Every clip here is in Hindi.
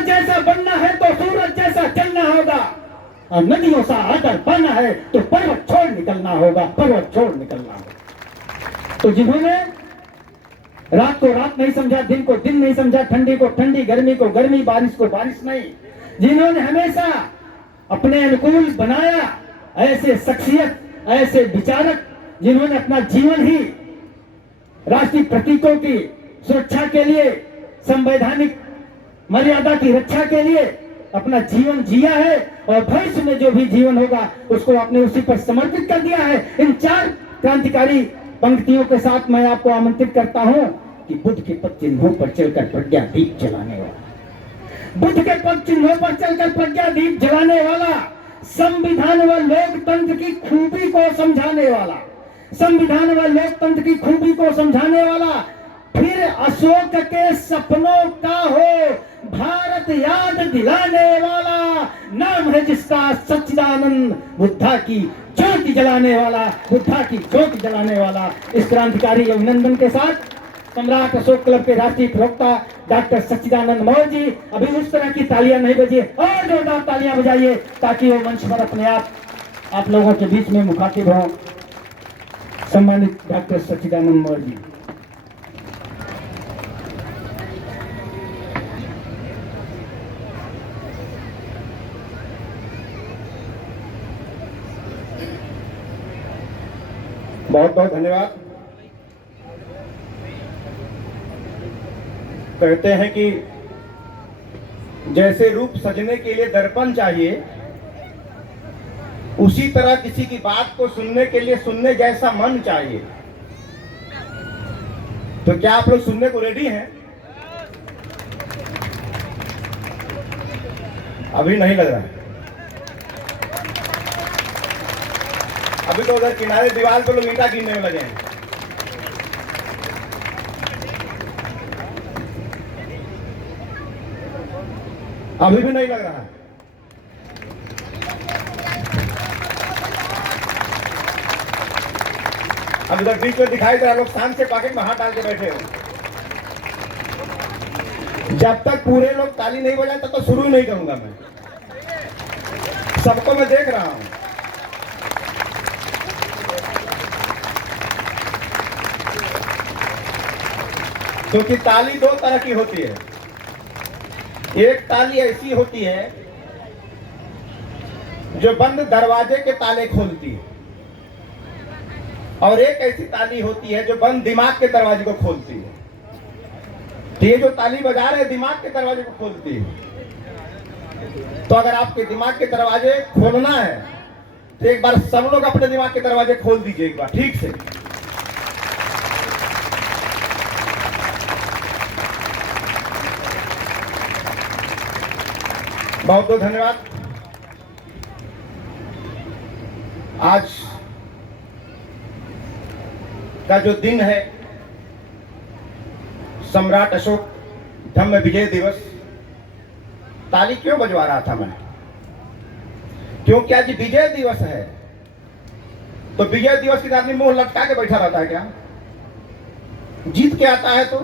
जैसा बनना है तो सूरज जैसा चलना होगा, और नदियों सा आकर पाना है तो पर्वत छोड़ निकलना होगा, पर्वत छोड़ निकलना होगा। तो जिन्होंने रात को रात नहीं समझा, दिन को दिन नहीं समझा, ठंडी को ठंडी, गर्मी को गर्मी, बारिश को बारिश नहीं, जिन्होंने हमेशा अपने अनुकूल बनाया, ऐसे शख्सियत, ऐसे विचारक, जिन्होंने अपना जीवन ही राष्ट्रीय प्रतीकों की सुरक्षा के लिए, संवैधानिक मर्यादा की रक्षा के लिए अपना जीवन जिया है, और भविष्य में जो भी जीवन होगा उसको आपने उसी पर समर्पित कर दिया है। इन 4 क्रांतिकारी पंक्तियों के साथ मैं आपको आमंत्रित करता हूं कि बुद्ध के पद चिन्हों पर चलकर प्रज्ञा दीप जलाने वाला, बुद्ध के पद चिन्हों पर चलकर प्रज्ञा दीप जलाने वाला, संविधान व लोकतंत्र की खूबी को समझाने वाला, संविधान व लोकतंत्र की खूबी को समझाने वाला, फिर अशोक के सपनों का हो भारत याद दिलाने वाला, नाम है जिसका सच्चिदानंद, बुद्धा की ज्योति जलाने वाला, बुद्धा की ज्योति जलाने वाला। इस क्रांतिकारी अभिनंदन के साथ सम्राट अशोक क्लब के राष्ट्रीय प्रवक्ता डॉक्टर सच्चिदानंद मौर्य जी, अभी उस तरह की तालियां नहीं बजी, और जोरदार तालियां बजाइए ताकि वो मंच पर अपने आप लोगों के बीच में मुखातिब हों। सम्मानित डॉक्टर सच्चिदानंद मौर्य जी। बहुत बहुत धन्यवाद। कहते हैं कि जैसे रूप सजने के लिए दर्पण चाहिए, उसी तरह किसी की बात को सुनने के लिए सुनने जैसा मन चाहिए। तो क्या आप लोग सुनने को रेडी हैं? अभी नहीं लग रहा है। अभी तो उधर किनारे दीवार पे लोग ईंटा गिनने में लगे हैं। अभी भी नहीं लग रहा है। अब इधर बीच में दिखाई दे रहा, लोग शांत से पॉकेट में हाथ डाल के बैठे हो। जब तक पूरे लोग ताली नहीं बजाए तब तो शुरू ही नहीं करूंगा मैं। सबको मैं देख रहा हूं। क्योंकि ताली 2 तरह की होती है। एक ताली ऐसी होती है जो बंद दरवाजे के ताले खोलती है, और एक ऐसी ताली होती है जो बंद दिमाग के दरवाजे को खोलती है। तो ये जो ताली बजा रहे हैं दिमाग के दरवाजे को खोलती है। तो अगर आपके दिमाग के दरवाजे खोलना है तो एक बार सब लोग अपने दिमाग के दरवाजे खोल दीजिए एक बार ठीक से। बहुत बहुत धन्यवाद। आज का जो दिन है सम्राट अशोक धम्म विजय दिवस, ताली क्यों बजवा रहा था मैं? क्योंकि आज विजय दिवस है। तो विजय दिवस के आदमी मुंह लटका के बैठा रहता है क्या? जीत के आता है तो?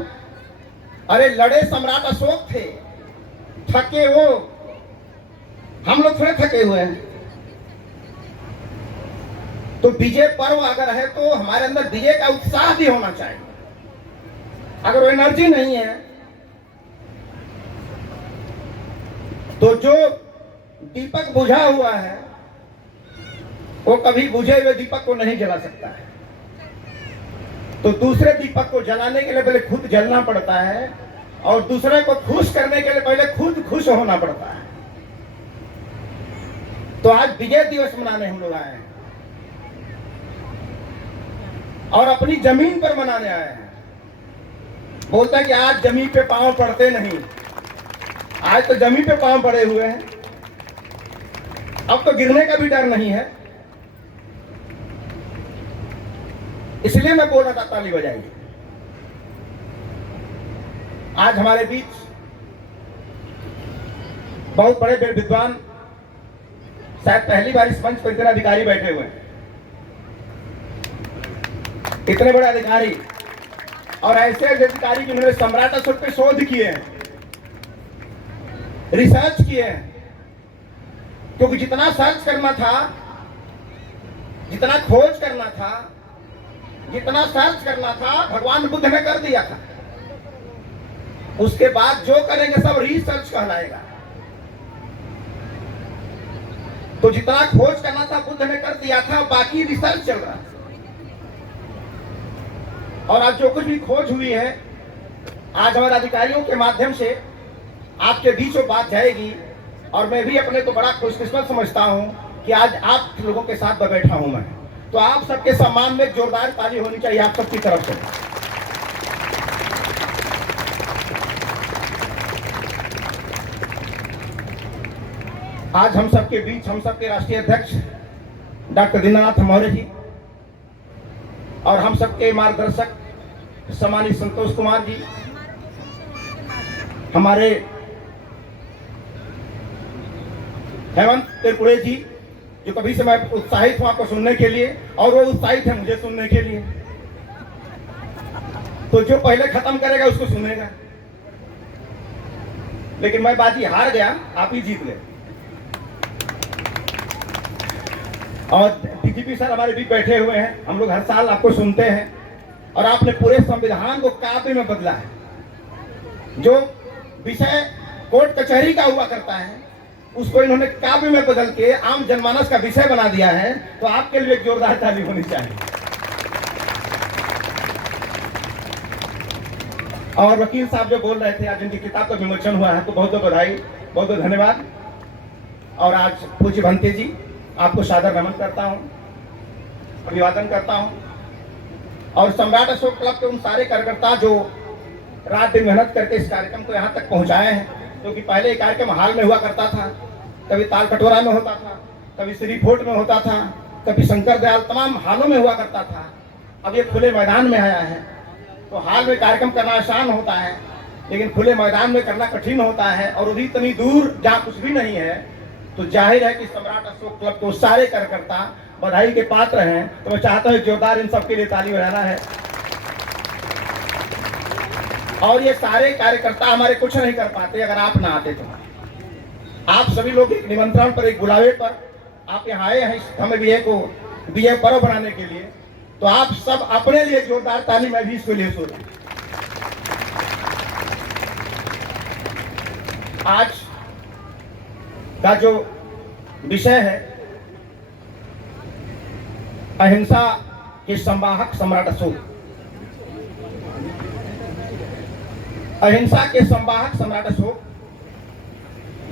अरे लड़े सम्राट अशोक थे, थके वो, हम लोग थोड़े थके हुए हैं। तो विजय पर्व अगर है तो हमारे अंदर विजय का उत्साह भी होना चाहिए। अगर वो एनर्जी नहीं है तो जो दीपक बुझा हुआ है वो कभी बुझे हुए दीपक को नहीं जला सकता है। तो दूसरे दीपक को जलाने के लिए पहले खुद जलना पड़ता है, और दूसरे को खुश करने के लिए पहले खुद खुश होना पड़ता है। तो आज विजय दिवस मनाने हम लोग आए हैं, और अपनी जमीन पर मनाने आए हैं। बोलता है कि आज जमीन पे पांव पड़ते नहीं, आज तो जमीन पे पांव पड़े हुए हैं, अब तो गिरने का भी डर नहीं है। इसलिए मैं बोल रहा था ताली बजाइए। आज हमारे बीच बहुत बड़े विद्वान, शायद पहली बार इस मंच पर इतने अधिकारी बैठे हुए हैं, इतने बड़े अधिकारी, और ऐसे अधिकारी जिन्होंने सम्राट अशोक पे शोध किए हैं। रिसर्च किए हैं, क्योंकि जितना सर्च करना था, जितना खोज करना था, जितना सर्च करना था, भगवान बुद्ध ने कर दिया था। उसके बाद जो करेंगे सब रिसर्च कहलाएगा। तो जितना खोज करना था बुद्ध ने कर दिया था, बाकी रिसर्च चल रहा है। और आज जो कुछ भी खोज हुई है, आज हमारे अधिकारियों के माध्यम से आपके बीच वो बात जाएगी। और मैं भी अपने को बड़ा खुशकिस्मत समझता हूं कि आज आप लोगों के साथ बैठा हूं मैं। तो आप सबके सम्मान में जोरदार ताली होनी चाहिए आप सबकी तरफ से। आज हम सबके बीच हम सबके राष्ट्रीय अध्यक्ष डॉक्टर दीनानाथ मौर्य जी और हम सबके मार्गदर्शक सम्मानित संतोष कुमार जी, हमारे हेमंत त्रिपुरे जी, जो कभी से मैं उत्साहित हूं आपको सुनने के लिए और वो उत्साहित है मुझे सुनने के लिए। तो जो पहले खत्म करेगा उसको सुनेगा, लेकिन मैं बाजी हार गया, आप ही जीत गए। और डीजीपी सर हमारे बीच बैठे हुए हैं। हम लोग हर साल आपको सुनते हैं और आपने पूरे संविधान को काव्य में बदला है। जो विषय कोर्ट कचहरी का हुआ करता है उसको इन्होंने काव्य में बदल के आम जनमानस का विषय बना दिया है। तो आपके लिए एक जोरदार ताली होनी चाहिए। और वकील साहब जो बोल रहे थे, आज जिनकी किताब का विमोचन हुआ है, तो बहुत बहुत बधाई, बहुत बहुत धन्यवाद। और आज पूज्य भंते जी, आपको सादर नमन करता हूं, अभिवादन करता हूं। और सम्राट अशोक क्लब के उन सारे कार्यकर्ता जो रात दिन मेहनत करके इस कार्यक्रम को यहाँ तक पहुँचाए हैं, क्योंकि पहले ये कार्यक्रम हाल में हुआ करता था, कभी ताल कटोरा में होता था, कभी श्री फोर्ट में होता था, कभी शंकर दयाल, तमाम हालों में हुआ करता था। अब ये खुले मैदान में आया है, तो हाल में कार्यक्रम करना आसान होता है, लेकिन खुले मैदान में करना कठिन होता है। और उन्हीं इतनी दूर जहाँ कुछ भी नहीं है, तो जाहिर है कि सम्राट अशोक क्लब के सारे कार्यकर्ता बधाई के पात्र हैं। तो मैं चाहता हूँ जोरदार इन सबके लिए ताली बजाना है। और ये सारे कार्यकर्ता हमारे कुछ नहीं कर पाते अगर आप ना आते तो। आप सभी लोग एक निमंत्रण पर, एक बुलावे पर आप यहाँ आए हैं हमें विजय पर्व बनाने के लिए। तो आप सब अपने लिए जोरदार ताली, मैं भी इसके लिए सो रहा हूं। आज का जो विषय है, अहिंसा के संवाहक सम्राट अशोक। अहिंसा के संवाहक सम्राट अशोक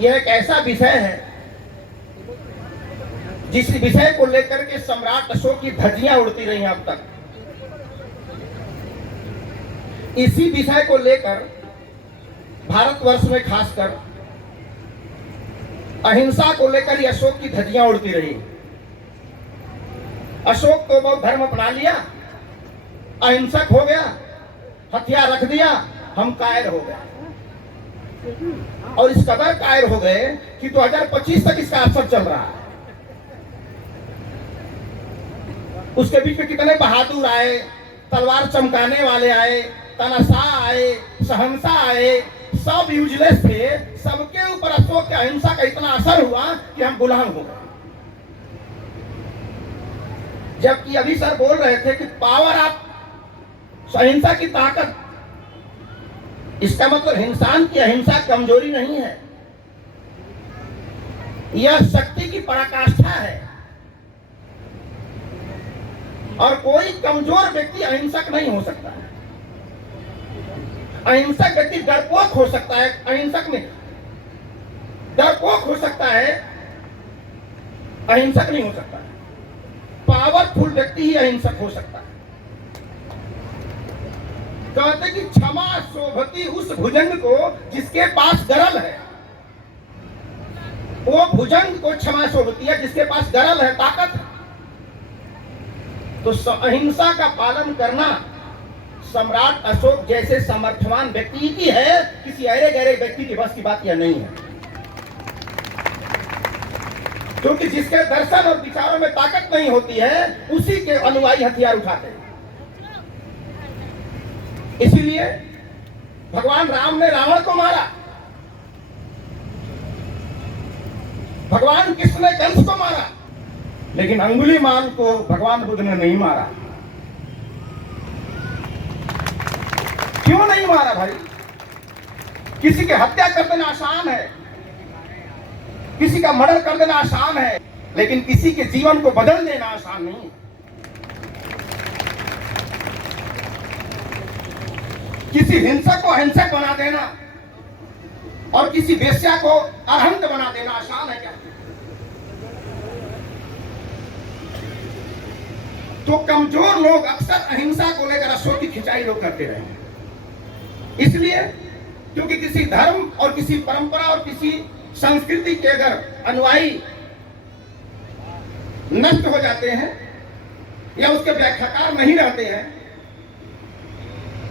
यह एक ऐसा विषय है जिस विषय को लेकर के सम्राट अशोक की धज्जियां उड़ती रही हैं अब तक। इसी विषय को लेकर भारतवर्ष में खासकर अहिंसा को लेकर ही अशोक की धज्जियां उड़ती रही। अशोक तो बहुत धर्म अपना लिया, अहिंसक हो गया, हथियार रख दिया, हम कायर हो गए। और इस कदर कायर हो गए कि 2025 तक इसका असर चल रहा है। उसके बीच में कितने बहादुर आए, तलवार चमकाने वाले आए, तनाशाह आए, शहंशाह आए, सब यूजलेस थे। सबके ऊपर अशोक के अहिंसा का इतना असर हुआ कि हम गुलाम हो गए। जबकि अभी सर बोल रहे थे कि पावर ऑफ अहिंसा की ताकत, इसका मतलब इंसान की अहिंसा कमजोरी नहीं है, यह शक्ति की पराकाष्ठा है। और कोई कमजोर व्यक्ति अहिंसक नहीं हो सकता है। अहिंसक व्यक्ति डरपोक हो सकता है, अहिंसक में डरपोक हो सकता है, अहिंसक नहीं हो सकता है। पावरफुल व्यक्ति ही अहिंसक हो सकता है। कहते कि क्षमा शोभती उस भुजंग को जिसके पास गरल है। वो भुजंग को क्षमा शोभती है जिसके पास गरल है, ताकत है। तो अहिंसा का पालन करना सम्राट अशोक जैसे समर्थवान व्यक्ति की है, किसी अरे गहरे व्यक्ति की बस की बात यह नहीं है। क्योंकि जिसके दर्शन और विचारों में ताकत नहीं होती है, उसी के अनुयायी हथियार उठाते हैं। इसीलिए भगवान राम ने रावण को मारा, भगवान कृष्ण ने कंस को मारा, लेकिन अंगुलीमाल को भगवान बुद्ध ने नहीं मारा। क्यों नहीं मारा भाई? किसी की हत्या कर देना आसान है, किसी का मर्डर कर देना आसान है, लेकिन किसी के जीवन को बदल देना आसान नहीं। किसी हिंसक को अहिंसक बना देना और किसी वेश्या को अरहंत बना देना आसान है क्या? तो कमजोर लोग अक्सर अहिंसा को लेकर अशोक की खिंचाई लोग करते रहे हैं, इसलिए क्योंकि किसी धर्म और किसी परंपरा और किसी संस्कृति के अगर अनुयायी नष्ट हो जाते हैं या उसके व्याख्याकार नहीं रहते हैं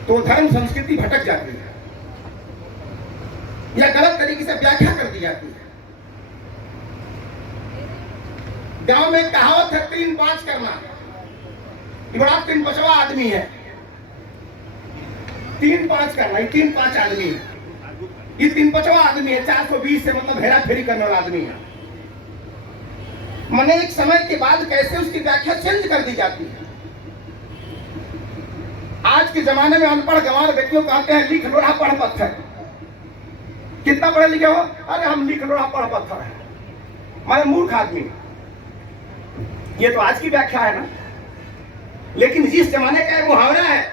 तो धर्म संस्कृति भटक जाती है या गलत तरीके से व्याख्या कर दी जाती है। गांव में कहावत है 3-5 करना। ये बड़ा 3-5वां आदमी है, 3-5 करना, ये 3-5 आदमी है, ये 3-5वां आदमी है, 420 से मतलब हेरा फेरी करने वाला आदमी है। मैंने एक समय के बाद कैसे उसकी व्याख्या चेंज कर दी जाती है। आज के जमाने में अनपढ़ गंवार व्यक्तियों कहते हैं लिख लोढ़ा पढ़ पत्थर। कितना पढ़े लिखे हो? अरे हम लिख लोढ़ा पढ़ पत्थर है, माने मूर्ख आदमी। ये तो आज की व्याख्या है ना, लेकिन जिस जमाने का मुहावरा है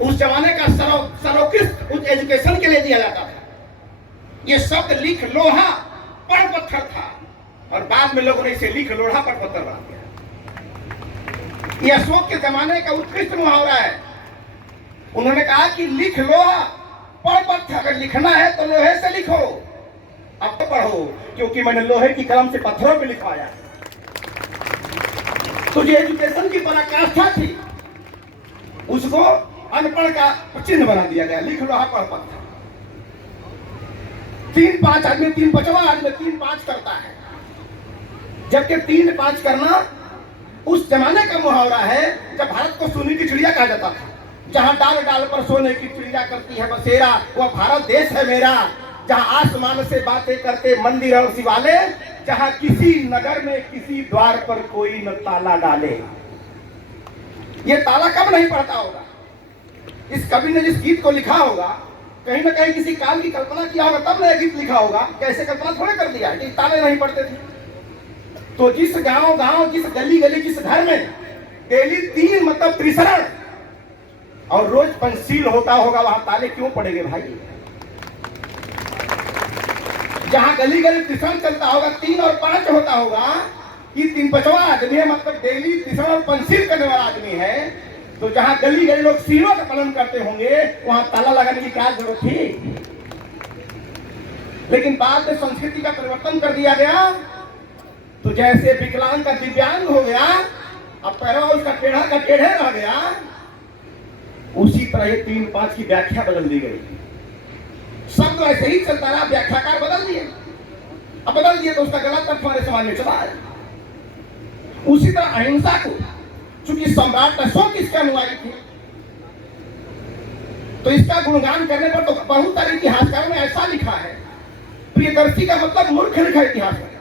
उस जमाने का सर्वोत्कृष्ट उच्च एजुकेशन के लिए दिया जाता था। ये शब्द लिख लोहा पढ़ पत्थर था और बाद में लोगों ने इसे लिख लोढ़ा पढ़ पत्थर बना दिया। ये अशोक के जमाने का उत्कृष्ट मुहावरा है। उन्होंने कहा कि लिख लोहा पढ़ पत्थर, अगर लिखना है तो लोहे से लिखो, अब तो पढ़ो, क्योंकि मैंने लोहे की कलम से पत्थरों पे लिखवाया। तो ये एजुकेशन की पराकाष्ठा थी, उसको अनपढ़ का चिन्ह बना दिया गया, लिख लोहा पढ़ पत्थर। 3-5 आदमी, 3-5वां आदमी 3-5 करता है, जबकि 3-5 करना उस जमाने का मुहावरा है जब भारत को सोने की चिड़िया कहा जाता था। जहां डाल डाल पर सोने की चिड़िया करती है बसेरा, वह भारत देश है मेरा। जहां आसमान से बातें करते मंदिर और शिवालय, जहां किसी नगर में किसी द्वार पर कोई न ताला डाले। ये ताला कब नहीं पड़ता होगा? इस कवि ने जिस गीत को लिखा होगा, कहीं ना कहीं किसी काल की कल्पना किया होगा, तब ने गीत लिखा होगा। कैसे कल्पना थोड़े कर दिया कि ताले नहीं पड़ते थे। तो जिस गांव जिस गली जिस घर में डेली 3 मतलब त्रिशरण और रोज पंचशील होता होगा, वहां ताले क्यों पड़ेंगे भाई? जहां गली त्रिशरण चलता होगा, 3 और 5 होता होगा, ये 3-5वां आदमी है, मतलब डेली त्रिशरण और पंचशील करने वाला आदमी है। तो जहां गली लोग शीलों का पालन करते होंगे, वहां ताला लगाने की क्या जरूरत थी? लेकिन बाद में संस्कृति का परिवर्तन कर दिया गया। तो जैसे विकलांग का दिव्यांग हो गया, अब पैरवा उसका टेढ़ा का टेढ़े रह गया, उसी तरह ये 3-5 की व्याख्या बदल दी गई। शब्द ऐसे ही चलता रहा, व्याख्याकार बदल दिए। अब बदल दिए तो उसका गलत अर्थ हमारे समाज में चला है। उसी तरह अहिंसा को, चूंकि सम्राट अशोक इसके अनुयायी थे, तो इसका गुणगान करने पर तो बहुत सारे इतिहासकारों ने ऐसा लिखा है, प्रियदर्शी का मतलब मूर्ख लिखा इतिहास में।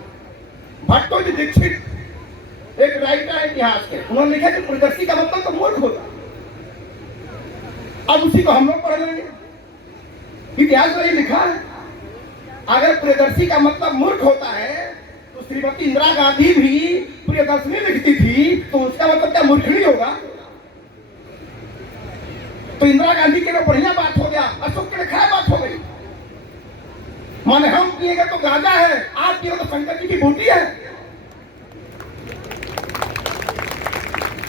भट्टो जी दीक्षित एक राइटर है इतिहास के, उन्होंने लिखा कि प्रियदर्शी का मतलब तो मूर्ख होता। अब उसी को हम लोग पढ़ लेंगे, इतिहास में ये लिखा है। अगर प्रियदर्शी का मतलब मूर्ख होता है तो श्रीमती इंदिरा गांधी भी प्रियदर्शनी लिखती थी, तो उसका मतलब क्या मूर्ख नहीं होगा? तो इंदिरा गांधी के लिए बढ़िया बात हो गया, अशोक के लिए खराब बात हो गई। माने हम पिएंगे तो गांजा है, आप पिएंगे तो शंकर जी की बूटी है।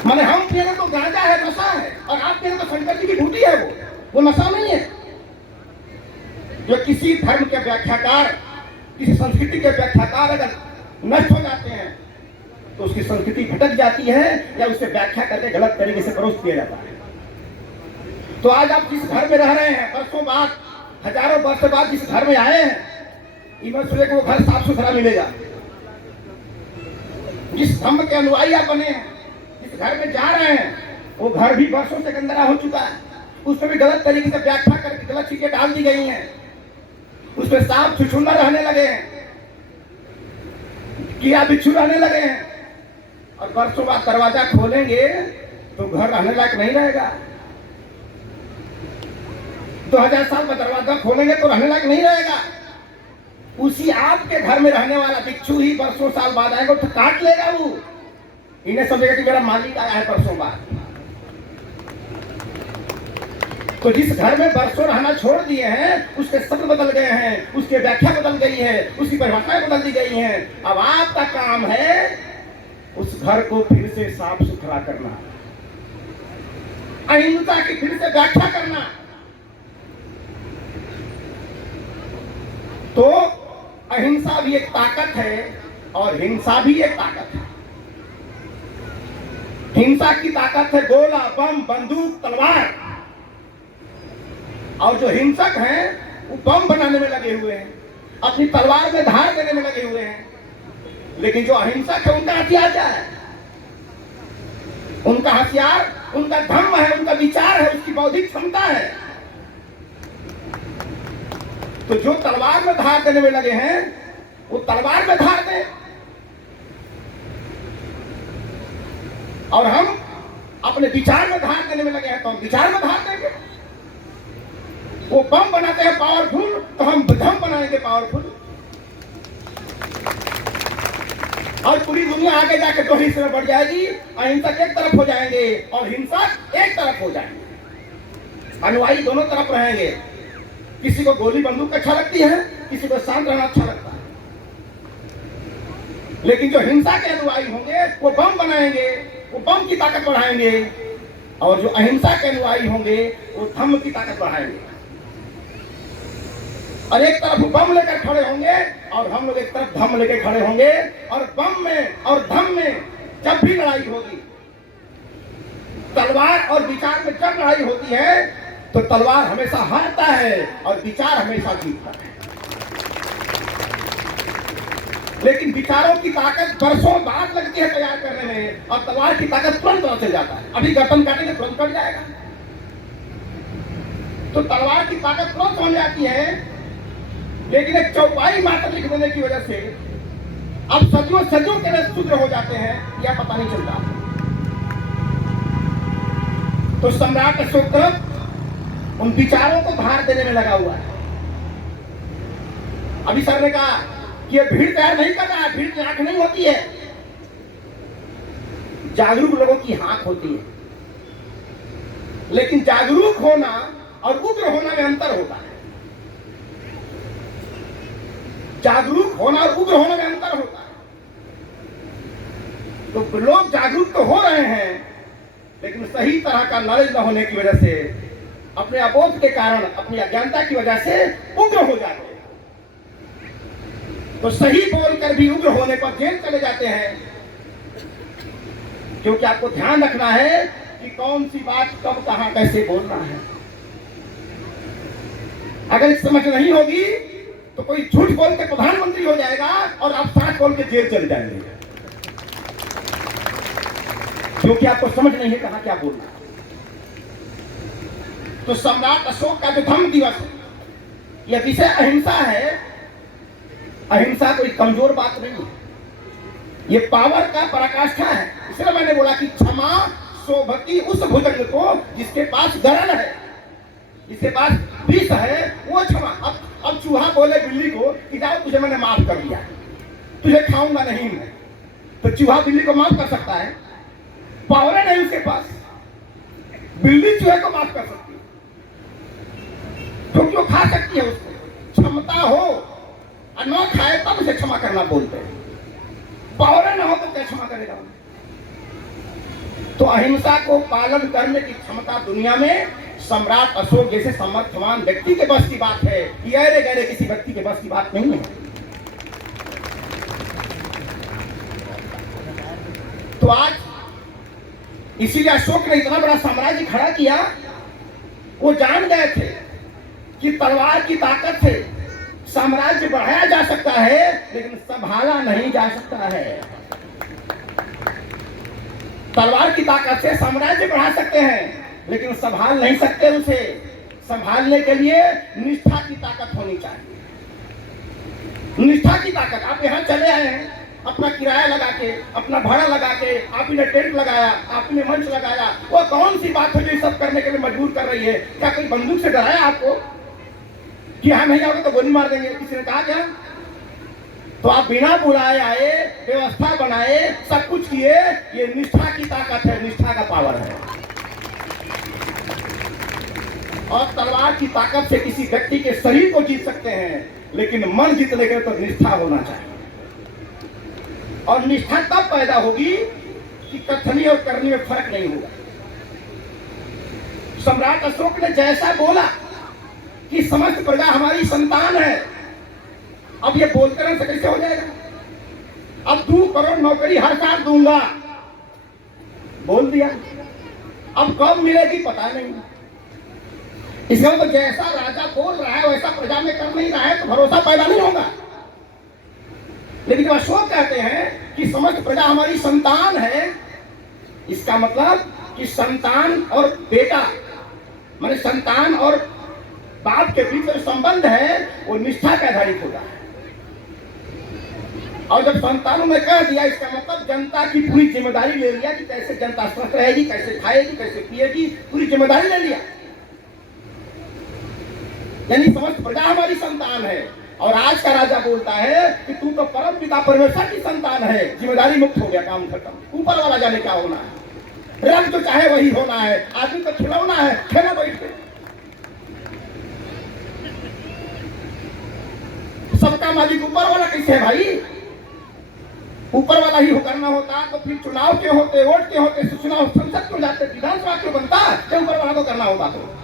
माने हम पिएंगे तो गांजा है, नशा है, और आप पिएंगे तो शंकर जी की बूटी है। वो नशा नहीं है। जो किसी धर्म के व्याख्याकार, किसी संस्कृति के व्याख्याकार अगर नष्ट हो जाते हैं तो उसकी संस्कृति भटक जाती है या उसे व्याख्या करके गलत तरीके से परोस किया जाता है। तो आज आप जिस घर में रह रहे हैं, वर्षों बाद, हजारों वर्ष बाद जिस घर में आए हैं, ईमान से वो घर साफ सुथरा मिलेगा। जिस धर्म के अनुयायी आप बने हैं, जिस घर में जा रहे हैं, वो घर भी वर्षों से गंदा हो चुका है। उसमें भी गलत तरीके से व्याख्या करके गलत चीजें डाल दी गई हैं, उसमें सांप छुछुंदर रहने लगे हैं। किया बिच्छू रहने लगे हैं, और बरसों बाद दरवाजा खोलेंगे तो घर रहने लायक नहीं रहेगा। 2000 साल में दरवाजा खोलेंगे तो रहने लायक नहीं रहेगा। उसी आपके घर में रहने वाला बिच्छू ही बरसों साल बाद आएगा तो काट लेगा। वो इन्हें समझेगा कि मेरा मालिक आया है बरसों बाद। तो जिस घर में बरसों रहना छोड़ दिए हैं, उसके शब्द बदल गए हैं, उसकी व्याख्या बदल गई है, उसकी परिभाषाएं बदल दी गई हैं। अब आपका काम है उस घर को फिर से साफ सुथरा करना, अहिंसा की फिर से व्याख्या करना। तो अहिंसा भी एक ताकत है और हिंसा भी एक ताकत है। हिंसा की ताकत है गोला, बम, बंदूक, तलवार, और जो हिंसक हैं वो बम बनाने में लगे हुए हैं, अपनी तलवार में धार देने में लगे हुए हैं। लेकिन जो अहिंसक है उनका हथियार क्या है? उनका हथियार उनका धम्म है, उनका विचार है, उसकी बौद्धिक क्षमता है। तो जो तलवार में धार देने में लगे हैं वो तलवार में धार दें, और हम अपने विचार में धार देने में लगे हैं तो हम विचार में धार देंगे। वो बम बनाते हैं पावरफुल, तो हम धम बनाएंगे पावरफुल। और पूरी दुनिया आगे जाके दो हिस्से में बढ़ जाएगी। अहिंसक एक तरफ हो जाएंगे और हिंसक एक तरफ हो जाएंगे। अनुयायी दोनों तरफ रहेंगे। किसी को गोली बंदूक अच्छा लगती है, किसी को शांत रहना अच्छा लगता है। लेकिन जो हिंसा के अनुयायी होंगे वो बम बनाएंगे, वो बम की ताकत बढ़ाएंगे, और जो अहिंसा के अनुयायी होंगे वो धम्म की ताकत बढ़ाएंगे। और एक तरफ बम लेकर खड़े होंगे और हम लोग एक तरफ धम्म लेकर खड़े होंगे। और बम में और धम्म में जब भी लड़ाई होगी, तलवार और विचार में जब लड़ाई होती है तो तलवार हमेशा हारता है और विचार हमेशा जीतता है। लेकिन विचारों की ताकत बरसों बाद लगती है तैयार करने में, और तलवार की ताकत तुरंत पता चल जाता है। अभी गर्दन काटेंगे तुरंत कट जाएगा। तो तलवार की ताकत तुरंत समझ आती है, लेकिन एक चौपाई मात्र लिख देने की वजह से अब सदियों सदियों के लिए शूद्र हो जाते हैं, यह पता नहीं चलता। तो सम्राट अशोक उन विचारों को धार देने में लगा हुआ है। अभी सर ने कहा कि ये भीड़ तैयार नहीं कर रहा है, भीड़ की आंख नहीं होती है, जागरूक लोगों की आंख होती है। लेकिन जागरूक होना और उग्र होना में अंतर होता है। जागरूक होना और उग्र होने में अंतर होता है। तो लोग जागरूक तो हो रहे हैं, लेकिन सही तरह का नॉलेज न होने की वजह से, अपने अबोध के कारण, अपनी अज्ञानता की वजह से उग्र हो जाते हैं। तो सही बोलकर भी उग्र होने पर जेल चले जाते हैं। क्योंकि आपको ध्यान रखना है कि कौन सी बात कब कहां कैसे बोलना है। अगर समझ नहीं होगी तो कोई झूठ बोल के प्रधानमंत्री हो जाएगा और आप सच बोल के जेल चले जाएंगे, क्योंकि आपको समझ नहीं है कहां क्या बोलना है। तो सम्राट अशोक का जो धम्म दिवस है, यह विषय अहिंसा है। अहिंसा कोई कमजोर बात नहीं है, ये पावर का पराकाष्ठा है। इसलिए मैंने बोला कि क्षमा शोभती उस भुजंग को जिसके पास गरल है, जिसके पास विष है, वो क्षमा। अब चूहा बोले बिल्ली को कि जाओ तुझे मैंने माफ कर दिया, तुझे खाऊंगा नहीं मैं, तो चूहा बिल्ली को माफ कर सकता है? पावर नहीं उसके पास। बिल्ली चूहे को माफ कर सकती है क्योंकि वो खा सकती है, उसको क्षमता हो, और न खाए तब उसे क्षमा करना बोलते हैं। पावर ना हो तो क्या क्षमा करेगा? तो अहिंसा को पालन करने की क्षमता दुनिया में सम्राट अशोक जैसे समर्थवान व्यक्ति के बस की बात है, गहरे गहरे किसी व्यक्ति के बस की बात नहीं है। तो आज इसीलिए अशोक ने इतना बड़ा साम्राज्य खड़ा किया। वो जान गए थे कि तलवार की ताकत से साम्राज्य बढ़ाया जा सकता है, लेकिन संभाला नहीं जा सकता है। तलवार की ताकत से साम्राज्य बढ़ा सकते हैं, लेकिन संभाल नहीं सकते। उसे संभालने के लिए निष्ठा की ताकत होनी चाहिए। निष्ठा की ताकत। आप यहां चले आए हैं अपना किराया लगा के, अपना भाड़ा लगा के, आपने टेंट लगाया, आपने मंच लगाया, वो कौन सी बात है जो ये सब करने के लिए मजबूर कर रही है? क्या कोई बंदूक से डराया आपको कि हाँ नहीं आओगे तो गोली मार देंगे? किसी ने कहा क्या? तो आप बिना बुलाए आए, व्यवस्था बनाए, सब कुछ किए। ये निष्ठा की ताकत है, निष्ठा का पावर है। और तलवार की ताकत से किसी व्यक्ति के शरीर को जीत सकते हैं, लेकिन मन जीतने के लिए तो निष्ठा होना चाहिए। और निष्ठा तब पैदा होगी कि कथनी और करनी में फर्क नहीं होगा। सम्राट अशोक ने जैसा बोला कि समस्त प्रजा हमारी संतान है, अब ये बोलते रहने से कैसे हो जाएगा? अब 2 करोड़ नौकरी हर साल दूंगा, बोल दिया। अब कब मिलेगी पता नहीं। इसका मतलब जैसा राजा बोल रहा है वैसा प्रजा में कर नहीं रहा है, तो भरोसा पैदा नहीं होगा। लेकिन अशोक कहते हैं कि समस्त प्रजा हमारी संतान है, इसका मतलब कि संतान और बेटा, माने संतान और बाप के बीच में संबंध है वो निष्ठा के आधारित होता है। और जब संतानों ने कह दिया, इसका मतलब जनता की पूरी जिम्मेदारी ले लिया कि कैसे जनता स्वस्थ रहेगी, कैसे खाएगी, कैसे पिएगी, पूरी जिम्मेदारी ले लिया। यानी समस्त प्रजा हमारी संतान है। और आज का राजा बोलता है कि तू तो परम पिता परमेश्वर की संतान है, जिम्मेदारी मुक्त हो गया, काम खत्म। ऊपर वाला जाने क्या होना है, रंग जो चाहे वही होना है, आदमी को खिलौना है, खेला बैठ के। सबका मालिक ऊपर वाला कैसे है भाई? ऊपर वाला ही करना होता तो फिर चुनाव क्यों होते, वोट क्यों होते, चुनाव संसद क्यों जाते, विधानसभा क्यों बनता, जब ऊपर वाला को करना होता। तो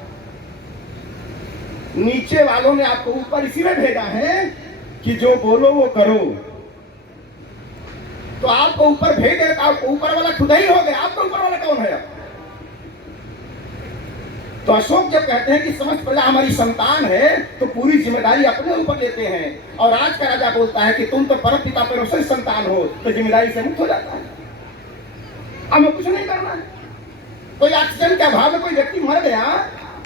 नीचे वालों ने आपको ऊपर इसीलिए भेजा है कि जो बोलो वो करो। तो आपको ऊपर भेजे तो आपको ऊपर वाला खुद ही हो गया, आपको ऊपर वाला कौन है? तो अशोक जब कहते हैं कि समस्त प्रजा हमारी संतान है, तो पूरी जिम्मेदारी अपने ऊपर लेते हैं। और आज का राजा बोलता है कि तुम तो परम पिता परमेश्वर की संतान हो, तो जिम्मेदारी से मुक्त हो जाता है। हमें कुछ नहीं करना है। कोई ऑक्सीजन के अभाव में कोई व्यक्ति मर गया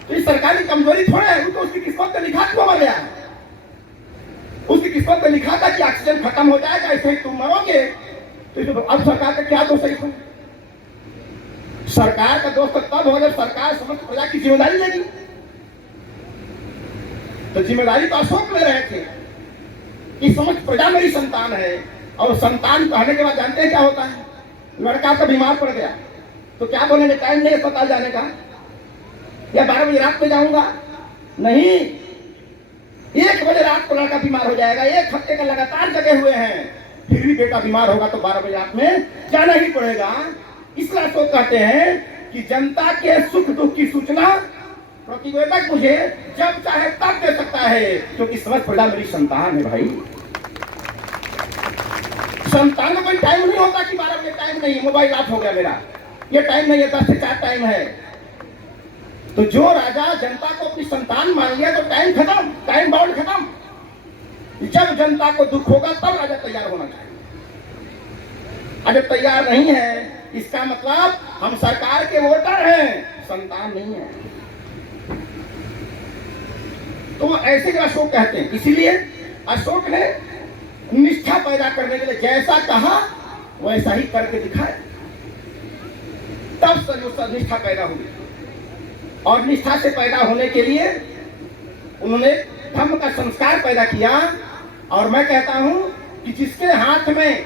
तो इस सरकार की कमजोरी थोड़ा है, वो तो उसकी किस्मत में लिखा क्यों मर गया? उसकी किस्मत में लिखा था कि ऑक्सीजन खत्म हो जाएगा, ऐसे ही तुम मरोगे। तो अब सरकार का क्या दोष है इसमें? सरकार का दोष तब होगा जब सरकार समस्त प्रजा की जिम्मेदारी लेगी। तो जिम्मेदारी तो अशोक ले रहे थे कि समस्त प्रजा मेरी संतान है। और संतान कहने के बाद जानते हैं क्या होता है? लड़का तो बीमार पड़ गया तो क्या बोलेंगे? टाइम नहीं अस्पताल जाने का, या 12 बजे रात में जाऊंगा? नहीं, 1 बजे रात को लड़का बीमार हो जाएगा। 1 हफ्ते का लगातार जगे हुए हैं, फिर भी बेटा बीमार होगा तो 12 बजे रात में जाना ही पड़ेगा। इसलिए अशोक कहते हैं कि जनता के सुख दुख की सूचना प्रतिवेदक मुझे जब चाहे तब दे सकता है, क्योंकि समस्त प्रजा मेरी संतान है। भाई संतान में कोई टाइम नहीं होता कि 12 बजे टाइम नहीं, मोबाइल ऑफ हो गया मेरा, ये टाइम नहीं है, 10 से 4 टाइम है। तो जो राजा जनता को अपनी संतान मान लिया तो टाइम खत्म, टाइम बाउंड खत्म। जब जनता को दुख होगा तब राजा तैयार होना चाहिए। अगर तैयार नहीं है, इसका मतलब हम सरकार के वोटर हैं, संतान नहीं है। तो ऐसे के अशोक कहते हैं। इसीलिए अशोक ने निष्ठा पैदा करने के लिए जैसा कहा वैसा ही करके दिखाया, तब से निष्ठा पैदा हुई। और निष्ठा से पैदा होने के लिए उन्होंने धर्म का संस्कार पैदा किया। और मैं कहता हूं कि जिसके हाथ में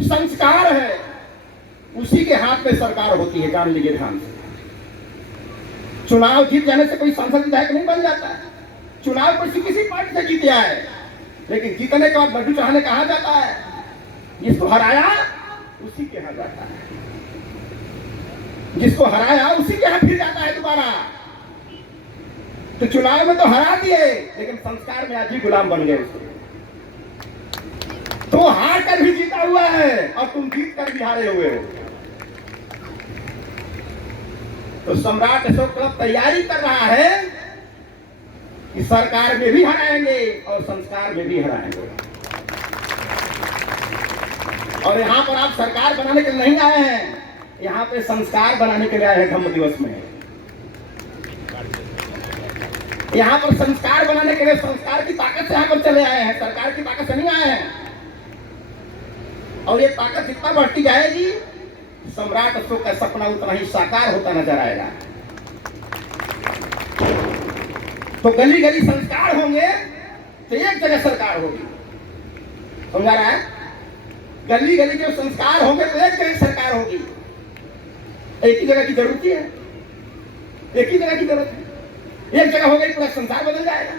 संस्कार है उसी के हाथ में सरकार होती है। जान लीजिए ध्यान से। चुनाव जीत जाने से कोई सांसद विधायक नहीं बन जाता है। चुनाव किसी पार्टी से जीत गया है, लेकिन जीतने के बाद लड्डू चढ़ाने कहा जाता है, जिसको हराया उसी के यहाँ जाता है, जिसको हराया उसी के यहाँ फिर जाता है दोबारा। तो चुनाव में तो हरा दिए, लेकिन संस्कार में आज ही गुलाम बन गए उसके। तो हार कर भी जीता हुआ है और तुम जीत कर भी हारे हुए हो। तो सम्राट अशोक तैयारी कर रहा है कि सरकार में भी हराएंगे और संस्कार में भी हराएंगे। और यहाँ पर आप सरकार बनाने के लिए नहीं आए हैं, यहाँ पे संस्कार बनाने के लिए आए हैं। धम्म दिवस में यहाँ पर संस्कार बनाने के लिए, संस्कार की ताकत से यहाँ पर चले आए हैं, सरकार की ताकत से नहीं आए हैं। और ये ताकत जितना बढ़ती जाएगी, सम्राट अशोक का सपना उतना ही साकार होता नजर आएगा। तो गली गली संस्कार होंगे तो एक जगह सरकार होगी। समझा रहा है? गली गली जो संस्कार होंगे तो एक जगह सरकार होगी। एक ही जगह की जरूरत है, एक ही जगह की जरूरत है। एक जगह हो गई पूरा संसार बदल जाएगा।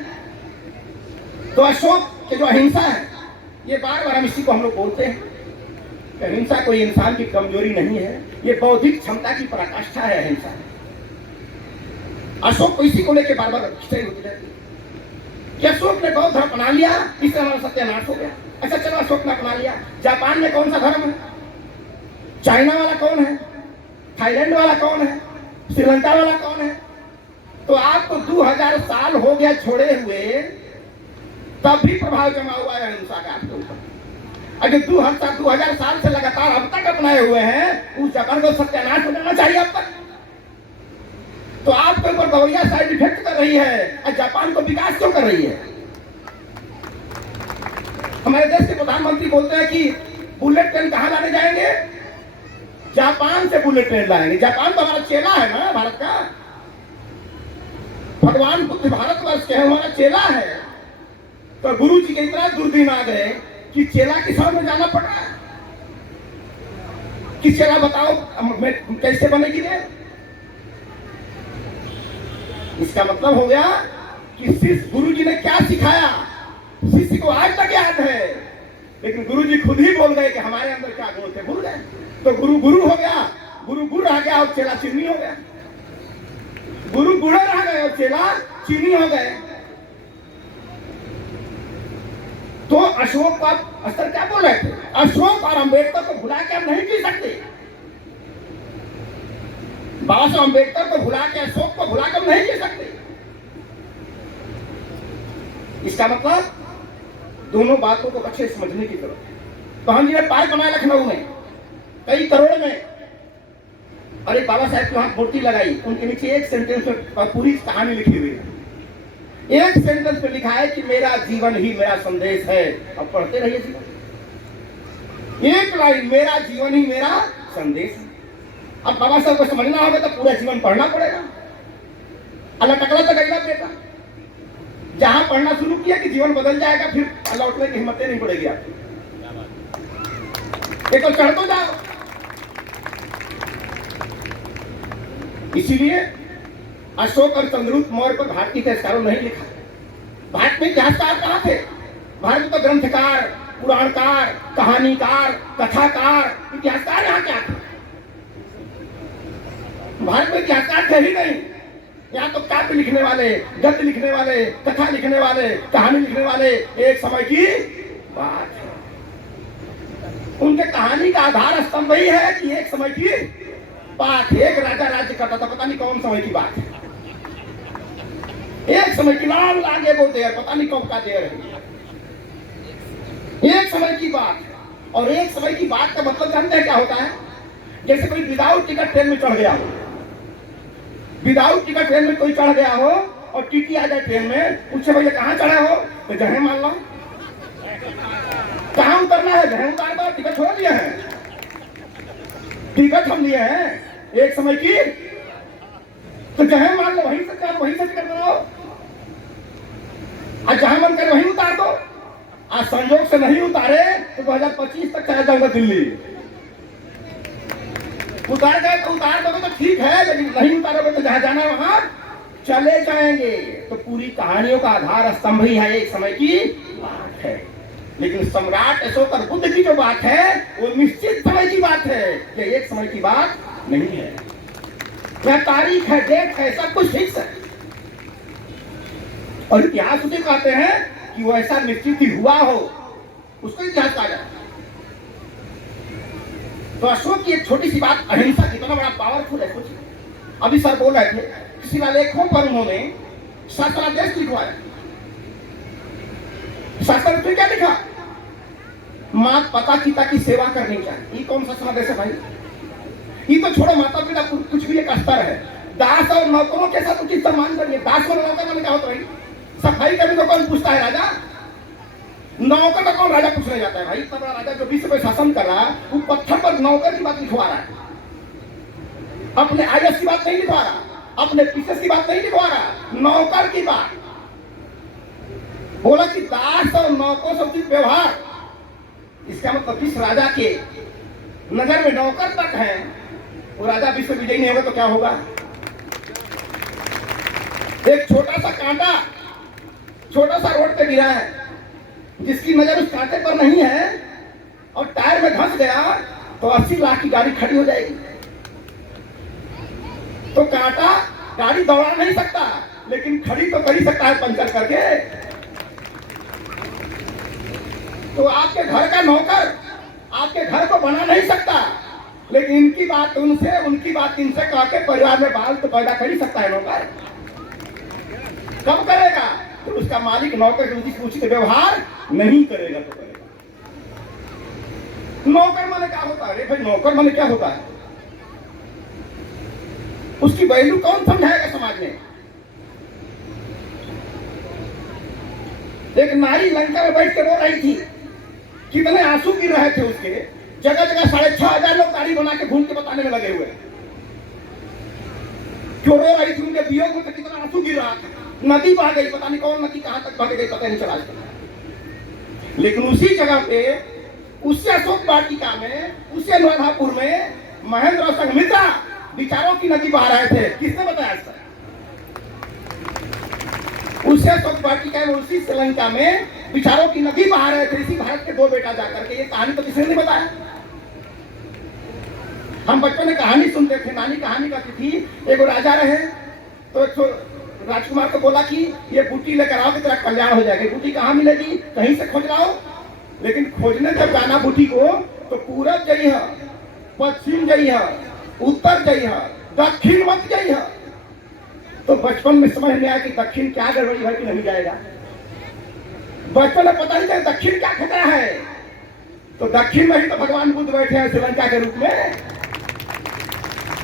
तो अशोक के जो अहिंसा है, ये बार बार हम इसी को हम लोग बोलते हैं। अहिंसा कोई इंसान की कमजोरी नहीं है, ये बौद्धिक क्षमता की पराकाष्ठा है अहिंसा। अशोक को इसी को लेकर बार बार सही होती रहती है कि अशोक ने बौद्ध धर्म अपना लिया, इससे हमारा सत्यानाश हो गया। अच्छा चलो, अशोक ने अपना लिया, जापान में कौन सा धर्म है? चाइना वाला कौन है? थाईलैंड वाला कौन है? श्रीलंका वाला कौन है? तो आपको 2000 साल हो गया छोड़े हुए, तब भी प्रभाव जमा हुआ है अहिंसा का आपके ऊपर। अगर 2000 साल से लगातार अब तक अपनाए हुए हैं, उस जापान को सत्यानाश हो जाना चाहिए अब तक। तो आपके ऊपर गौरिया साइड इफेक्ट कर रही है और जापान को विकास क्यों कर रही है? हमारे देश के प्रधानमंत्री बोलते हैं कि बुलेट ट्रेन कहां लाने जाएंगे? जापान से बुलेट ट्रेन लाएंगे। जापान तो हमारा चेला है ना, भारत का। भगवान बुद्ध भारतवर्ष के हमारा चेला है। तो गुरु जी के इतना दूरबीन आ गए कि चेला के सामने जाना पड़ रहा है कि चेला बताओ कैसे बनेगी रे? इसका मतलब हो गया कि शिष्य, गुरु जी ने क्या सिखाया शिष्य को आज तक याद है, लेकिन गुरु जी खुद ही बोल गए कि हमारे अंदर क्या गुण थे, भूल गए। तो गुरु गुरु हो गया, गुरु गुड़ आ गया और चेला चीनी हो गया। गुरु गुड़ रह गए और चेला चीनी हो गए। तो अशोक का अस्तर क्या बोल रहे थे? अशोक और अंबेडकर को भुला के हम नहीं जी सकते। बाबा साहब अंबेडकर को भुला के, अशोक को भुला के हम नहीं जी सकते। इसका मतलब दोनों बातों को अच्छे समझने की जरूरत है। तो हम जी ने पार्क बनाया लखनऊ में, कई करोड़ में, और एक बाबा साहब की वहां मूर्ति लगाई, उनके नीचे एक सेंटेंस में पूरी कहानी लिखी हुई है। एक सेंटेंस पे लिखा है कि मेरा जीवन ही मेरा संदेश है। अब पढ़ते रहिए जीवन, एक लाइन, मेरा जीवन ही मेरा संदेश है। अब बाबा साहब को समझना होगा तो पूरा जीवन पढ़ना पड़ेगा। अल्लाह टकला तो गई बेटा, जहां पढ़ना शुरू किया कि जीवन बदल जाएगा, फिर लौटने की हिम्मत नहीं पड़ेगी आपकी। एक तो चढ़ तो जाओ। इसीलिए अशोक और चंद्रगुप्त मौर्य पर भारतीय इतिहासकारों ने नहीं लिखा। भारत में इतिहासकार कहां थे? भारत में तो ग्रंथकार, पुराणकार, कहानीकार, कथाकार, इतिहासकार यहाँ क्या थे? भारत में इतिहासकार थे ही नहीं। यहाँ तो काव्य लिखने वाले, गद्य लिखने वाले, कथा लिखने वाले, कहानी लिखने वाले एक समय की बात है। उनके कहानी का आधार स्तंभ वही है कि एक समय की बात है। एक राजा राज्य करता था, पता नहीं कौन समय की बात है। एक समय की लाल आगे वो देर, पता नहीं कब का देर है। एक समय की बात। और एक समय की बात का मतलब जानते हैं क्या होता है? जैसे कोई विदाउट टिकट ट्रेन में चढ़ गया हो, विदाउट टिकट ट्रेन में कोई चढ़ गया हो और टीटी आ जाए ट्रेन में, पूछे भैया कहाँ चढ़े हो? तो जहे मान लो। कहाँ उतरना है? जहे उतार दो, टिकट छोड़ दिया है। टिकट हम लिए हैं एक समय की, तो जहां मान लो वहीं से वहीं से टिकट बनाओ, और जहां मन करे वहीं उतार दो। आज संयोग से नहीं उतारे तो 2025 तक चला जाऊंगा दिल्ली। उतार गए तो उतार दोगे तो ठीक है, लेकिन नहीं उतारोगे तो जहां जाना है वहां चले जाएंगे। तो पूरी कहानियों का आधार स्तंभ ही है, एक समय की बात है। लेकिन सम्राट अशोक और बुद्ध की जो बात है वो निश्चित समय की बात है, ये एक समय की बात नहीं है। यह तारीख है, डेट है, सब कुछ फिक्स है। और इतिहास उसे कहते हैं कि वो ऐसा निश्चित ही हुआ हो, उसको इतिहास कहा जाता है। तो अशोक की एक छोटी सी बात, अहिंसा कितना बड़ा पावरफुल है। कुछ अभी सर बोल रहे थे, किसी वाले लेखों पर उन्होंने शासनादेश लिखवाया। शासन में क्या लिखा? माता पिता पिता की सेवा करनी चाहिए। ये कौन सा शासनादेश है भाई? ये तो छोड़ो, माता पिता कुछ भी एक स्तर है। दास और नौकरों के साथ उचित सम्मान करिए। दास और नौकर मैंने क्या होता है? सफाई करने को कौन पूछता है? राजा। नौकर का कौन राजा पूछने जाता है भाई? इतना बड़ा राजा जो विश्व पे शासन कर रहा है, वो पत्थर पर नौकर की बात लिखवा रहा है, अपने आईएएस की बात नहीं लिखवा रहा, अपने पीसीएस की बात नहीं लिखवा रहा, नौकर की बात। बोला कि दास और नौकर से उचित व्यवहार। इसका मतलब जिस राजा के नजर में नौकर तक है, वो राजा विश्व विजयी नहीं होगा तो क्या होगा? एक छोटा सा कांटा छोटा सा रोड पे गिरा है, जिसकी नजर उस कांटे पर नहीं है और टायर में धंस गया तो 80 लाख की गाड़ी खड़ी हो जाएगी। तो कांटा गाड़ी दौड़ा नहीं सकता, लेकिन खड़ी तो कर ही सकता है पंचर करके। तो आपके घर का नौकर आपके घर को बना नहीं सकता, लेकिन इनकी बात उनसे उनकी बात इनसे कह के परिवार में बाल तो पैदा कर ही सकता है नौकर। कब करेगा? तो उसका मालिक नौकर के उचित व्यवहार नहीं करेगा तो करेगा। नौकर माने क्या होता है? भाई नौकर माने क्या होता है? उसकी वैल्यू कौन समझाएगा समाज में? एक नारी लंका में बैठ के रो रही थी, कितने आंसू गिर रहे थे उसके, जगह जगह 6,500 लोग ताड़ी बना के घूम के बताने में लगे हुए। क्यों रो रही थी? उनके वियोग में कितना आंसू गिर रहा था। नदी बह गई, पता नहीं कौन नदी कहां तक बह गई, पता नहीं चला। लेकिन उसी जगह पे, उसी अशोक वाटिका में, उसी अनुराधापुर में महेंद्र और संघमित्रा विचारों की नदी बहा रहे थे। किसने बताया इसका? उसी अशोक वाटिका में, उसी श्रीलंका में विचारों की नदी बहा रहे थे। इसी भारत के 2 बेटा जाकर के। ये कहानी तो किसी ने नहीं बताया। हम बचपन में कहानी सुनते थे, नानी कहानी कहती थी, एक राजा रहे तो राजकुमार को बोला कि ये बूटी लेकर आओ कि तेरा कल्याण हो जाएगा। बूटी कहाँ मिलेगी? कहीं से खोज लाओ। लेकिन खोजने जब जाना बूटी को, तो पूरब जाइए, पश्चिम जाइए, उत्तर जाइए, दक्षिण मत जाइए। तो बचपन में समझ में आया कि दक्षिण क्या गड़बड़ी है कि नहीं जाएगा। बचपन में पता नहीं चला दक्षिण क्या खतरा है। तो दक्षिण में ही तो भगवान बुद्ध बैठे हैं श्रीलंका के रूप में।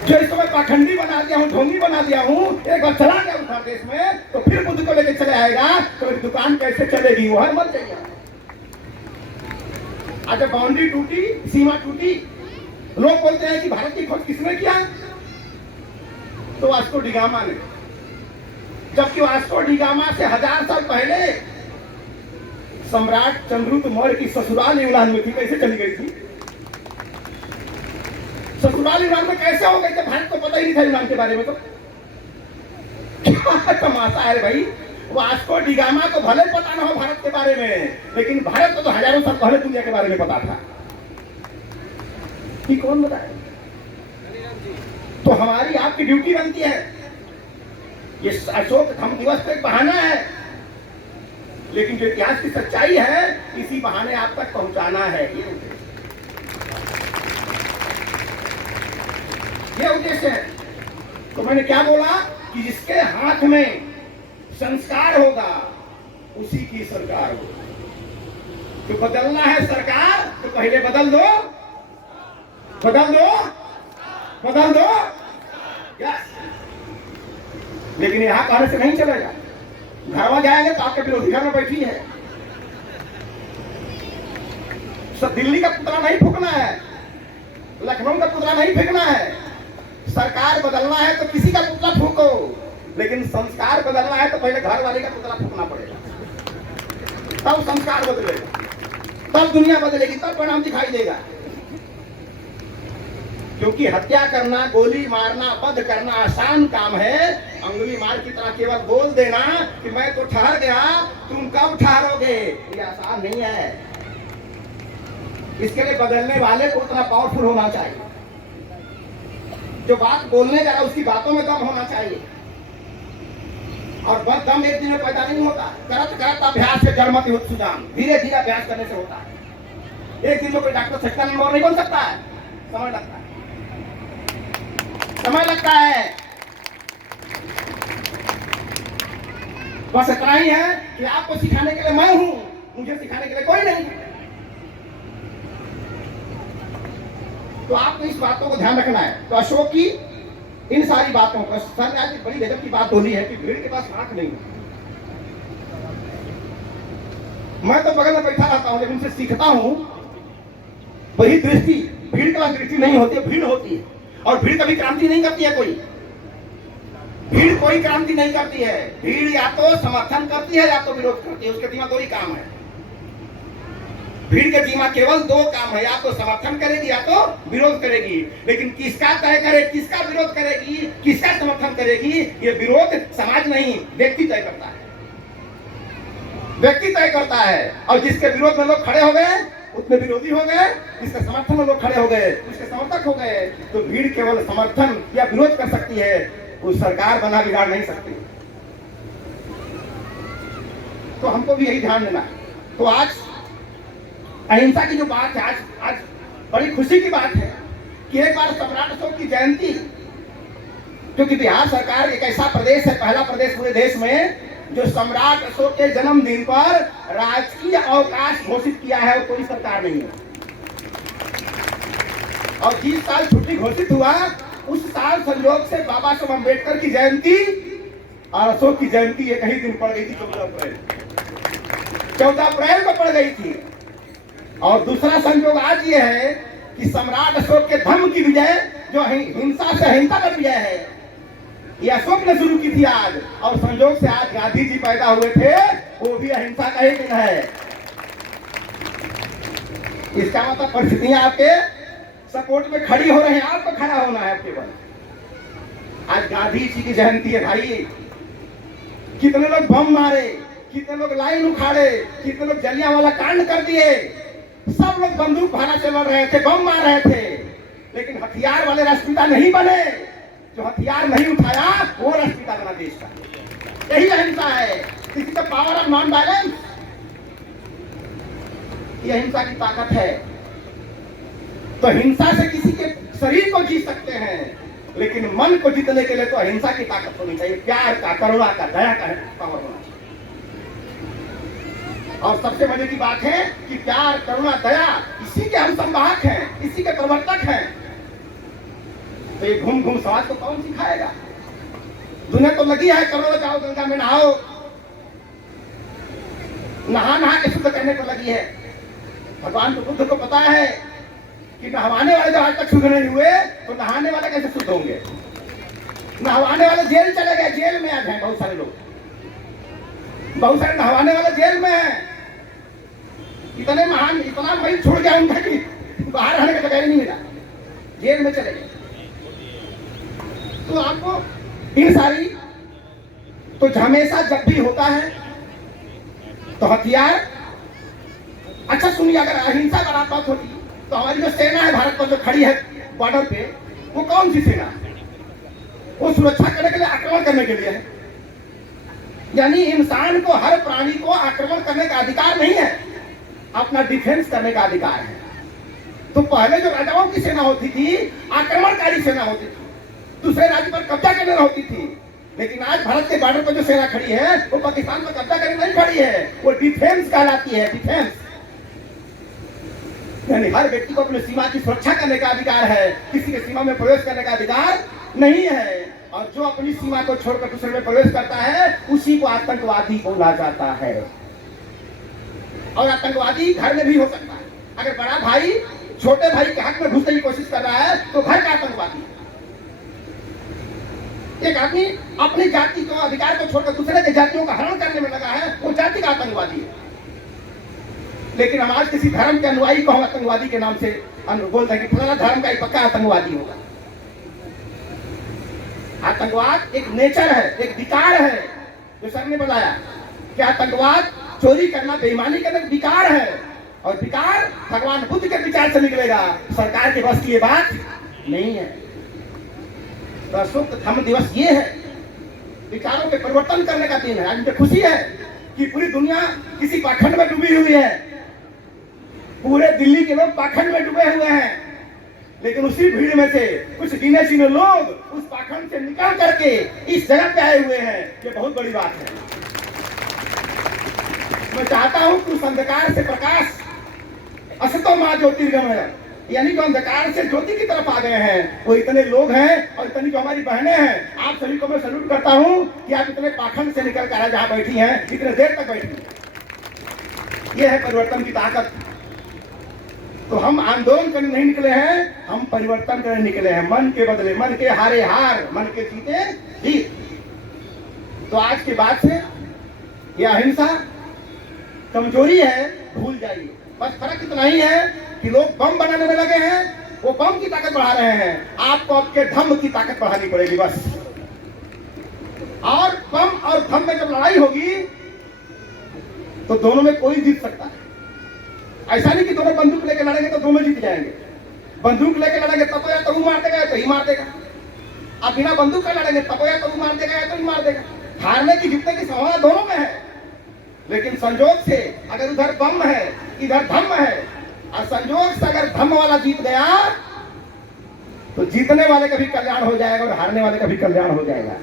जो इस समय पाखंडी बना दिया हूँ, ढोंगी बना दिया हूँ, एक बार चला गया उस देश में तो फिर बुद्ध को लेकर चले आएगा, तो दुकान कैसे चलेगी? वो हर मत चाहिए। अच्छा, बाउंड्री टूटी, सीमा टूटी, लोग बोलते हैं कि भारत की खोज किसने किया? तो वास्को डी गामा ने। जबकि वास्को डी गामा से 1000 साल पहले सम्राट चंद्रगुप्त मौर्य की ससुराल यूनान में थी। कैसे चली गई थी? ससुराल यूनान में कैसे हो गई? जब भारत को पता ही नहीं था यूनान के बारे में। तो क्या तमाशा है भाई। वास्को डी गामा को भले पता ना हो भारत के बारे में, लेकिन भारत को तो हजारों साल पहले दुनिया के बारे में पता था। कि कौन बताए? तो हमारी आपकी ड्यूटी बनती है। ये अशोक धम्म दिवस तो एक बहाना है, लेकिन जो इतिहास की सच्चाई है, इसी बहाने आप तक पहुंचाना है। ये उद्देश्य है। तो मैंने क्या बोला कि जिसके हाथ में संस्कार होगा, उसी की सरकार होगी। तो बदलना है सरकार, तो पहले बदल दो, बदल दो, बदल दो। यस। लेकिन यहां कहने से नहीं चलेगा। घर में जाएंगे तो आपके विरोधी घर में बैठी है। सब दिल्ली का पुतला नहीं फूकना है, लखनऊ का पुतला नहीं फेंकना है। सरकार बदलना है तो किसी का पुतला फूको, लेकिन संस्कार बदलना है तो पहले घर वाले का पुतला फूकना पड़ेगा, तब संस्कार बदलेगा, तब दुनिया बदलेगी, तब परिणाम दिखाई देगा। क्योंकि हत्या करना, गोली मारना, वध करना आसान काम है। अंगुली मार की तरह केवल बोल देना कि मैं तो ठहर गया, तुम कब ठहरोगे, ये आसान नहीं है। इसके लिए बदलने वाले को उतना पावरफुल होना चाहिए। जो बात बोलने जा रहा है उसकी बातों में दम होना चाहिए। और बस दम एक दिन में पैदा नहीं होता, करत करत अभ्यास से जड़ मत होत सुजान, धीरे धीरे अभ्यास करने से होता है। एक दिन में कोई डॉक्टर सच्चा नंबर नहीं बन सकता है, समय लगता है, समय लगता है। बस इतना ही है कि आपको सिखाने के लिए मैं हूं, मुझे सिखाने के लिए कोई नहीं। तो आपको इस बातों को ध्यान रखना है। तो अशोक की इन सारी बातों का सर ने आज बड़ी गजब की बात बोली है कि भीड़ के पास आंख नहीं, मैं तो बगल में बैठा रहता हूँ, लेकिन उनसे सीखता हूँ। वही दृष्टि, भीड़ के पास दृष्टि नहीं होती है, भीड़ होती है। और भीड़ कभी क्रांति नहीं करती है। भीड़ कोई क्रांति नहीं करती है। भीड़ या तो समर्थन करती है या तो विरोध करती है। उसके दिमाग दो ही काम है। भीड़ के दिमाग केवल दो काम है, या तो समर्थन करेगी या तो विरोध करेगी। लेकिन किसका तय करे, किसका विरोध करेगी, किसका समर्थन करेगी, ये विरोध समाज नहीं, व्यक्ति तय करता है। व्यक्ति तय करता है। और जिसके विरोध में लोग खड़े हो गए उसमें विरोधी हो गए, जिसके समर्थन में लोग खड़े हो गए उसके समर्थक हो गए। तो भीड़ केवल समर्थन या विरोध कर सकती है, वो सरकार बना बिगाड़ नहीं सकती। तो हमको भी यही ध्यान देना। तो आज अहिंसा की जो बात है, आज बड़ी खुशी की बात है कि एक बार सम्राट अशोक की जयंती, क्योंकि बिहार सरकार एक ऐसा प्रदेश है, पहला प्रदेश पूरे देश में जो सम्राट अशोक के जन्मदिन पर राजकीय अवकाश घोषित किया है, वो कोई सरकार नहीं है। और जिस साल छुट्टी घोषित हुआ उस साल संयोग से बाबा साहब अम्बेडकर की जयंती और अशोक की जयंती एक ही दिन पड़ गई थी, 14 अप्रैल को पड़ गई थी। और दूसरा संयोग आज ये है कि सम्राट अशोक के धर्म की विजय, जो हिंसा से अहिंसा पर विजय है, ये अशोक ने शुरू की थी आज। और संयोग से आज गांधी जी पैदा हुए थे, वो भी अहिंसा का ही दिन है। इसका मतलब परिस्थितियां आपके सपोर्ट में खड़ी हो रही हैं, आपको खड़ा होना है केवल। आज गांधी जी की जयंती है भाई। कितने लोग बम मारे, कितने लोग लाइन उखाड़े, कितने लोग जलियांवाला कांड कर दिए। सब लोग बंदूक भाला से लड़ रहे थे, बम मार रहे थे, लेकिन हथियार वाले राष्ट्रपिता नहीं बने। जो हथियार नहीं उठाया वो राष्ट्रपिता बना देश का। यही अहिंसा है। किसी का पावर ऑफ नॉन वायलेंस, ये अहिंसा की ताकत है। तो हिंसा से किसी के शरीर को जीत सकते हैं, लेकिन मन को जीतने के लिए तो अहिंसा की ताकत होनी चाहिए, प्यार का, करुणा का, दया का पावर होना चाहिए। और सबसे मजे की बात है कि प्यार, करुणा, दया, इसी के हम संवाहक हैं, इसी के प्रवर्तक हैं। तो ये घूम घूम समाज को कौन सिखाएगा? दुनिया तो लगी है करोड़ों जाओ गंगा में नहाओ, नहा नहा के शुद्ध करने को लगी है। भगवान को बुद्ध को पता है कि नहवाने वाले जब आज तक शुद्ध नहीं हुए तो नहाने वाले कैसे शुद्ध होंगे। नहवाने वाले जेल चले गए, जेल में आज हैं बहुत सारे लोग, बहुत सारे नहवाने वाले जेल में हैं। इतने महान, इतना महिल छोड़ गया उनका कि बाहर रहने का जगह ही नहीं मिला, जेल में चले गए। तो आपको इन सारी, तो हमेशा जब भी होता है तो हथियार, अच्छा सुनिए, अगर अहिंसा का बात होती तो हमारी जो सेना है भारत पर जो खड़ी है बॉर्डर पे, वो कौन सी सेना? वो सुरक्षा करने के लिए, आक्रमण करने के लिए है। यानी इंसान को, हर प्राणी को आक्रमण करने का अधिकार नहीं है, अपना डिफेंस करने का अधिकार है। तो पहले जो राजाओं की सेना होती थी, आक्रमणकारी सेना होती थी, दूसरे राज्य पर कब्जा करने होती थी। लेकिन आज भारत के बॉर्डर पर जो सेना खड़ी है वो पाकिस्तान पर कब्जा करने नहीं खड़ी है, वो डिफेंस कहलाती है, डिफेंस। यानी हर व्यक्ति को अपनी सीमा की सुरक्षा करने का अधिकार है, किसी के सीमा में प्रवेश करने का अधिकार नहीं है। और जो अपनी सीमा को छोड़कर दूसरे में प्रवेश करता है उसी को आतंकवादी बोला जाता है। और आतंकवादी घर में भी हो सकता है। अगर बड़ा भाई छोटे भाई के हक में घुसने की कोशिश कर रहा है तो घर का आतंकवादी है। एक आदमी अपनी जाति को, अधिकार को छोड़कर दूसरे के जातियों का हरण करने में लगा है, वो जाति का आतंकवादी है। लेकिन हम आज किसी धर्म के अनुयायी को हम आतंकवादी के नाम से बोलते हैं कि फलाना धर्म का एक पक्का आतंकवादी होगा। आतंकवाद एक नेचर है, एक विकार है। जो सर ने बताया कि आतंकवाद चोरी करना, बेईमानी करना विकार है, और विकार भगवान बुद्ध के विचार से निकलेगा, सरकार के बस की ये बात नहीं है। तो अशोक धम्म दिवस ये है, विचारों के परिवर्तन करने का दिन है। आज मुझे खुशी है कि पूरी दुनिया किसी पाखंड में डूबी हुई है, पूरे दिल्ली के लोग पाखंड में डूबे हुए हैं, लेकिन उसी भीड़ में से कुछ गिने चुने लोग उस पाखंड से निकल करके इस जगह पे आए हुए हैं। ये बहुत बड़ी बात है। मैं चाहता हूं कि उस अंधकार से प्रकाश, असतो मां ज्योतिर्गमय, यानी जो अंधकार से ज्योति की तरफ आ गए हैं, वो इतने लोग हैं और इतनी जो हमारी बहनें हैं। आप सभी को मैं सैल्यूट करता हूं कि आप इतने पाखंड से निकल कर जहां बैठी हैं, इतने देर तक बैठी हैं। ये है परिवर्तन की ताकत। तो हम आंदोलन करने नहीं निकले हैं, हम परिवर्तन करने निकले हैं। मन के बदले मन के हारे हार, मन के जीते जीत। तो आज के बाद से यह अहिंसा कमजोरी है, भूल जाइए। बस फर्क इतना ही है कि लोग बम बनाने में लगे हैं, वो बम की ताकत बढ़ा रहे हैं। आपको आपके धम्म की ताकत बढ़ानी पड़ेगी बस। और बम और धम्म में जब लड़ाई होगी तो दोनों में कोई जीत सकता है। ऐसा नहीं कि दोनों बंदूक लेकर लड़ेंगे तो दोनों जीत जाएंगे। बंदूक लेकर लड़ेंगे तब या तो वो मार देगा या तो ही मार देगा। अब बिना बंदूक का लड़ेंगे तब या तो वो मार देगा या तो ही मार देगा। हारने की जीतने की संभावना दोनों में है। लेकिन संजोग से अगर उधर बम है इधर धम्म है, और संजोग से अगर धम्म वाला जीत गया तो जीतने वाले का भी कल्याण हो जाएगा और हारने वाले का भी कल्याण हो जाएगा।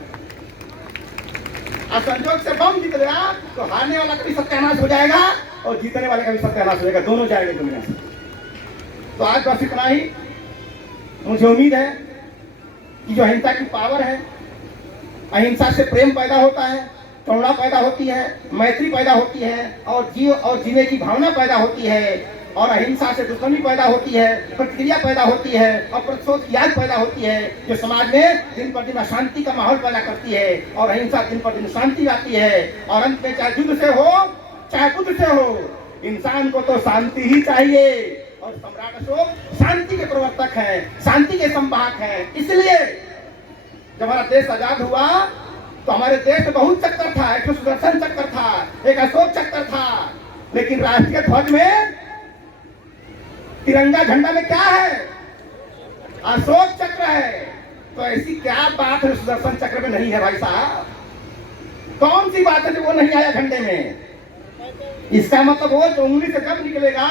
और संजोग से बम जीत गया तो हारने वाला का भी सत्यानाश हो जाएगा और जीतने वाले का भी सत्यानाश हो जाएगा। दोनों जाएंगे दुनिया से। तो आज बस इतना ही। मुझे उम्मीद है कि जो अहिंसा की पावर है, अहिंसा से प्रेम पैदा होता है, करुणा पैदा होती है, मैत्री पैदा होती है, और जीने की भावना पैदा होती है, और अहिंसा से दुश्मनी पैदा होती है, प्रतिक्रिया पैदा होती है, और प्रतिशोध की याद पैदा होती है, जो समाज में दिन पर दिन अशांति का माहौल पैदा करती है। और अहिंसा दिन पर दिन शांति लाती है। और अंत में चाहे युद्ध से हो चाहे बुद्ध से हो, इंसान को तो शांति ही चाहिए। और सम्राट अशोक शांति के प्रवर्तक हैं, शांति के संवाहक हैं। इसलिए जब हमारा देश आजाद हुआ तो हमारे देश में बहुत चक्कर था। एक सुदर्शन चक्कर था, एक अशोक चक्कर था, लेकिन राष्ट्रीय ध्वज में तिरंगा झंडा में क्या है? अशोक चक्र है। तो ऐसी क्या बात है सुदर्शन चक्र में नहीं है भाई साहब? कौन सी बात है जो वो नहीं आया झंडे में? इसका मतलब वो जो उंगली से जब निकलेगा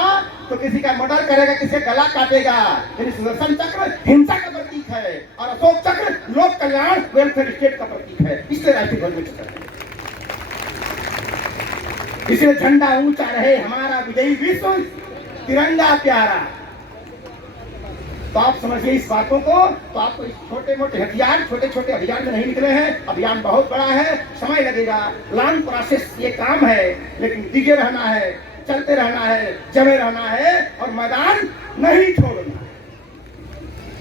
तो किसी का मर्डर करेगा, किसी का गला काटेगा। यानी सुदर्शन चक्र हिंसा का प्रतीक है और अशोक चक्र लोक कल्याण वेलफेयर स्टेट का प्रतीक है। इसलिए राष्ट्रीय ध्वज में चक्र है। इसलिए झंडा ऊंचा रहे हमारा विजयी विश्व, तिरंगा प्यारा। तो आप समझिए इस बातों को। तो आपको इस छोटे मोटे हथियार, छोटे छोटे अभियान में नहीं निकले हैं। अभियान बहुत बड़ा है, समय लगेगा, लॉन्ग प्रोसेस ये काम है, लेकिन दिखे रहना है, चलते रहना है, जमे रहना है और मैदान नहीं छोड़ना।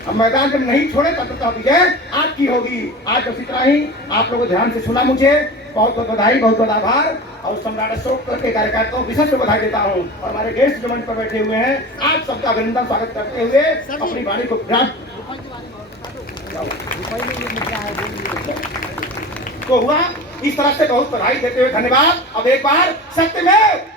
अब मैदान जब नहीं छोड़े तब तक विजय आपकी होगी। आज बस इतना ही। आप लोगों ध्यान से सुना, मुझे बहुत बहुत बधाई, बहुत बहुत आभार। और सम्राट अशोक के कार्यकर्ताओं को विशेष बधाई देता हूँ। और हमारे गेस्ट जो मंच पर बैठे हुए हैं, आप सबका अभिनंदन स्वागत करते हुए अपनी वाणी को तो हुआ इस तरह से बहुत बधाई देते हुए धन्यवाद। अब एक बार सत्य में